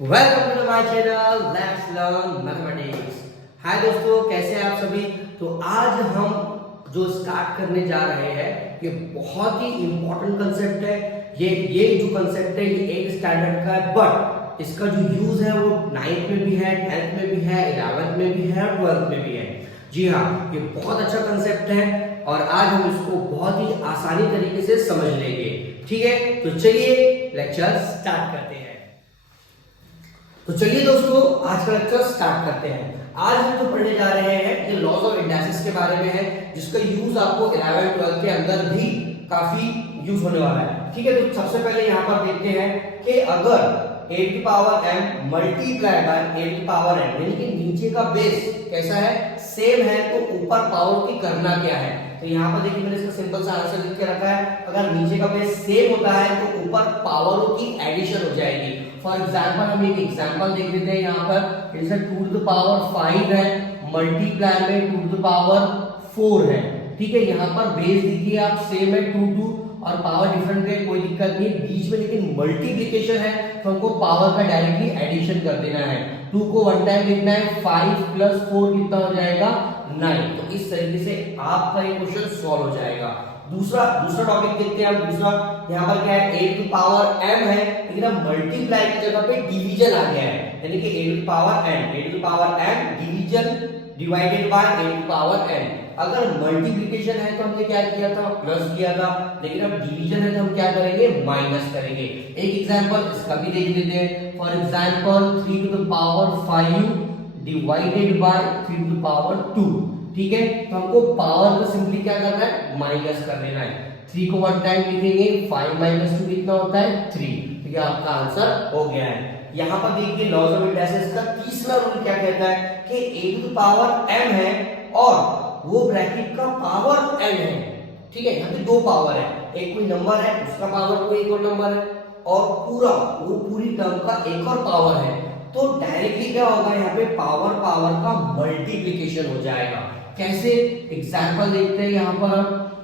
Welcome to my channel let's learn mathematics. Hi दोस्तों, कैसे हैं आप सभी। तो आज हम जो स्टार्ट करने जा रहे हैं ये बहुत ही इंपॉर्टेंट कंसेप्ट है। ये जो कंसेप्ट है ये 8 स्टैंडर्ड का है, बट इसका जो यूज है वो 9th में भी है, 10th में भी है, 11th में भी है, 12th में भी है। जी हाँ, ये बहुत अच्छा कंसेप्ट है और आज हम इसको बहुत ही आसानी तरीके से समझ लेंगे। ठीक है, तो चलिए लेक्चर स्टार्ट करते हैं। तो चलिए दोस्तों, आज का लेक्चर स्टार्ट करते हैं। आज हम जो पढ़ने जा रहे हैं ये लॉज ऑफ इंडाइसिस के बारे में है, जिसका यूज आपको 11 12 के अंदर भी काफी यूज होने वाला है। ठीक है, तो सबसे पहले यहाँ पर देखते हैं कि अगर a की power m multiply by a की पावर n, यानी कि नीचे का बेस कैसा है, सेम है, तो ऊपर पावर की करना क्या है। तो यहाँ पर देखिए मैंने इसका सिंपल सा आंसर लिख के रखा है। अगर नीचे का बेस सेम होता है तो ऊपर पावरों की एडिशन हो जाएगी। फॉर एग्जांपल हम एक एग्जांपल देख लेते हैं। यहाँ पर जैसे 2 टू द पावर 5 है, मल्टीप्लाई में 2 टू द पावर 4 है। ठीक है, यहाँ पर बेस देखिए आप सेम है 2 और पावर डिफरेंट है, कोई दिक्कत नहीं बीच में, लेकिन मल्टीप्लिकेशन है तो हमको पावर का डायरेक्टली एडिशन कर देना है। 2 को वन टाइम लिखना है, 5 प्लस 4 कितना हो जाएगा 9। तो इस तरीके से आपका ये क्वेश्चन सॉल्व हो जाएगा। दूसरा टॉपिक देखते हैं हम। दूसरा यहाँ पर क्या है, a टू पावर m है, लेकिन अब मल्टीप्लाई की जगह पे डिवीजन आ गया है, यानी कि a to power m division divided by a to power n। अगर मल्टीप्लिकेशन है तो हमने क्या किया था, प्लस किया था, लेकिन अब डिवीजन है तो हम क्या करेंगे, माइनस करेंगे। एक एग्जांपल इसका भी देख लेते हैं। For example 3 to the power 5 divided by 3 to the power 2। ठीक है, तो हमको पावर को सिंपली क्या करना है, माइनस कर लेना है। 3 को वन टाइम लिखेंगे, 5 माइनस 2 कितना होता है 3। तो ये आपका आंसर हो गया है। यहाँ पर देखिए लॉज ऑफ इंडाइसिस का तीसरा रूल क्या कहता है कि a to the power m है और वो ब्रैकेट का पावर n है। ठीक है, यहाँ पे दो पावर है, एक कोई नंबर है उसका पावर कोई एक और नंबर है, और वो पूरी टर्म का एक और पावर है। तो डायरेक्टली क्या होगा, यहाँ पे पावर का मल्टीप्लिकेशन हो जाएगा। कैसे, एग्जांपल देखते हैं। यहाँ पर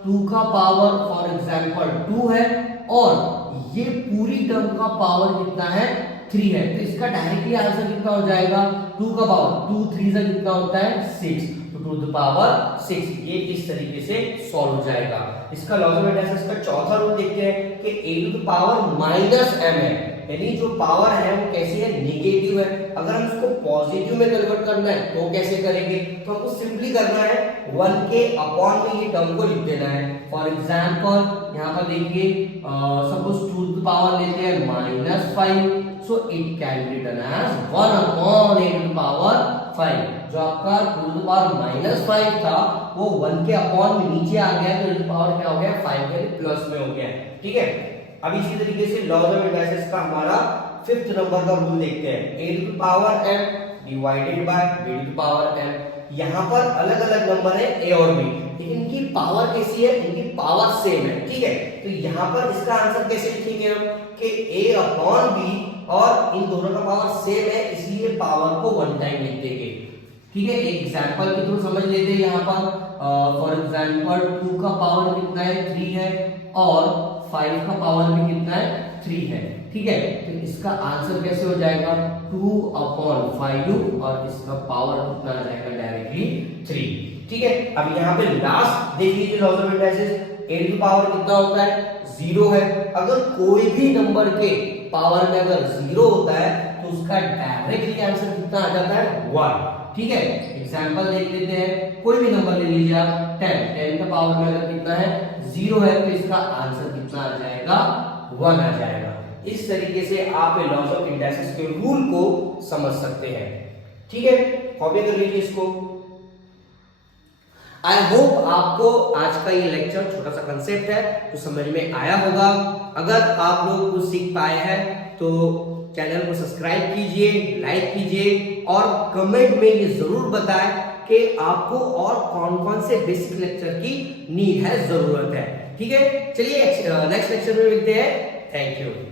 2 का पावर फॉर एग्जांपल 2 है और ये पूरी टर्म का पावर कितना है 3 है, तो इसका डायरेक्टली आंसर कितना हो जाएगा, 2 का पावर 2 3 से कितना होता है 6, तो 2 टू पावर 6। ये इस तरीके से सॉल्व हो जाएगा। इसका लॉज ऑफ इंडाइसिस का चौथा रूल देखते हैं कि a to the power minus m है, यानी जो पावर है वो कैसी है, नेगेटिव है। अगर हम इसको पॉजिटिव में कन्वर्ट करना है तो कैसे करेंगे, तो हमको सिंपली करना है 1 के अपॉन में ये टर्म को लिख देना है। फॉर एग्जांपल यहाँ पर देखिए सपोज 2 टू द पावर लेते हैं -5, so it can be written as 1 upon a to the power 5। जो आपका 2 टू द पावर -5 था वो 1 के अपॉन में नीचे आ गया, तो इसका पावर क्या हो गया, 5 के प्लस में हो गया। ठीक है, अब इसी तरीके से लॉज ऑफ इंडाइसिस का हमारा 5th नंबर का रूल देखते हैं। a to the power m divided by b to the power m। यहाँ पर अलग अलग नंबर है a और b, लेकिन इनकी पावर कैसी है, इनकी पावर सेम है। ठीक है, तो यहाँ पर इसका आंसर कैसे लिखेंगे हम कि a अपॉन b, और इन दोनों का पावर सेम है इसलिए पावर को वन टाइम लिख देंगे। ठीक है, एक एग्जांपल के थ्रू समझ लेते हैं। यहाँ पर फॉर एग्जांपल 2 का पावर कितना है 3 है और 5 का पावर भी कितना है 3 है। ठीक है, तो इसका आंसर कैसे हो जाएगा 2 अपॉन 5 और इसका पावर कितना आ जाएगा डायरेक्टली 3। ठीक है, अब यहाँ पे लास्ट देख लीजिए laws of indices. a to power कितना होता है 0 है। अगर कोई भी नंबर के पावर में अगर 0 होता है तो उसका डायरेक्टली आंसर कितना आ जाता है 1। ठीक है, एग्जांपल देख लेते हैं। कोई भी नंबर ले लीजिए आप 10 का पावर में अगर कितना है 0 है तो इसका आंसर कितना आ जाएगा 1 आ जाएगा। इस तरीके से आप लॉज ऑफ इंडाइसिस के रूल को समझ सकते हैं। ठीक है, कॉपी कर लीजिए इसको। आई होप आपको आज का ये लेक्चर छोटा सा कंसेप्ट है तो समझ में आया होगा। अगर आप लोग कुछ सीख पाए हैं तो चैनल को सब्सक्राइब कीजिए, लाइक कीजिए और कमेंट में ये जरूर बताएं कि आपको और कौन-कौन से बेसिक लेक्चर की नीड है, जरूरत है। ठीक है, चलिए नेक्स्ट लेक्चर में मिलते हैं। Thank you.